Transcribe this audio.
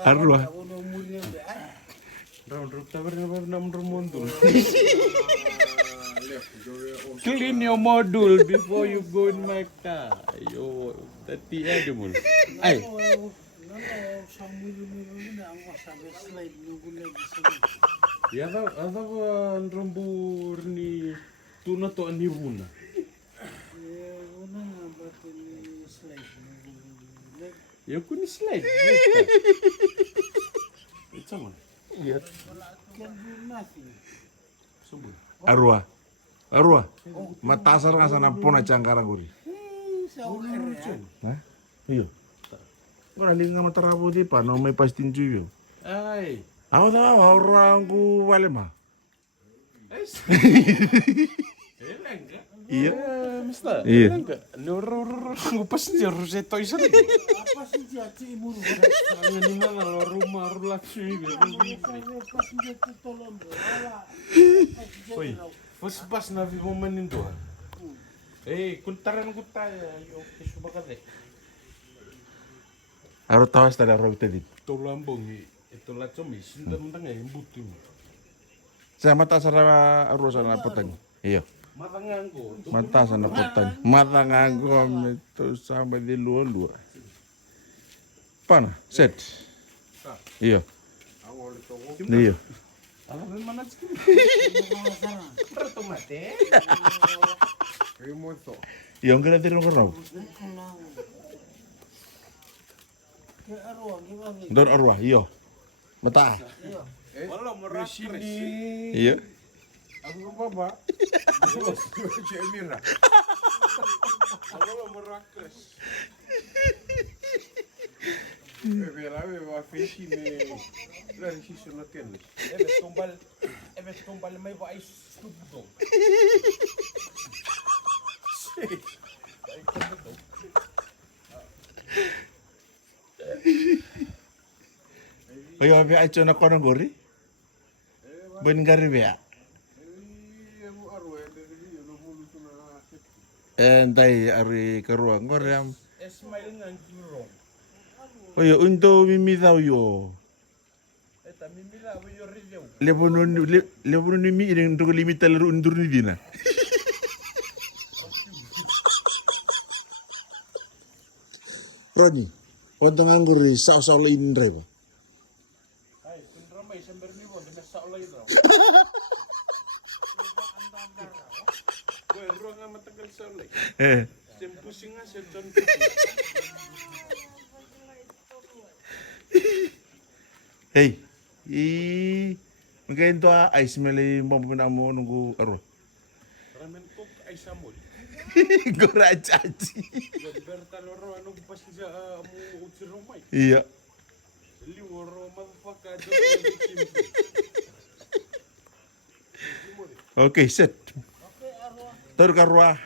Arwah. Clean your module before you go in my car. Yo, tadi ada mul. Ay. Ya ada rambur ni tuna to ani runa. Ya kuni slide. Itu mana? Iya. Arwah. Matasar nga sana po na changkara guri. Hah? Iyo. Ora linga matarabo di pa no may pastin juyo. Ay. Ako na orang ku wale ma. Iya. Mister. Iya. Nurur ngupas ni roseto isa. Apa sih jati imur? Ni mana lo rumah laksi Oi. Pas na momen itu. Kuntaran kutaya yo kesubakate. Aro tawas tada ro tadi. To lambong itu lacom sinda mentang ya butuh. Saya mata sara aro sana petang. Iya. Mata sana petang. Mata nganggo itu sampai di luar. Pana? Set. Iya. Iya. Alam mana sih? Bertomate. Remoto. Yang kira tiro kerau. Don arwah, iya. Mata. Wala merak sini. Iya. Aku apa? Cek Mira. Wala merak kres. Bela va feci me la decisión no tienes. Ebe tombal mai va estúpido. Oyo be acho na kono gori. Ben gari be. Entai ari keruang goram. Esmail nang kiro. Oyo untuk mimi tahu yo. Mimi lah yo rideu. Lebonon mimi ini untuk limit lalu undur ni dina. Roni, untuk nganggur saus-saus lain driver. Hai, pun ramai sambil ni pun dengan saus lain tau. Gue ruang amat tegal saus lain. Sem pusing aja contoh. Hey, mungkin tu ais meli pemain amo nunggu arwah. Ramen kok ais amol. Gora caci. Bertaloro anu pas dia amo ucir rumai. Iya. Li woro motherfucker. Oke, set. Oke, arwah. Terus arwah.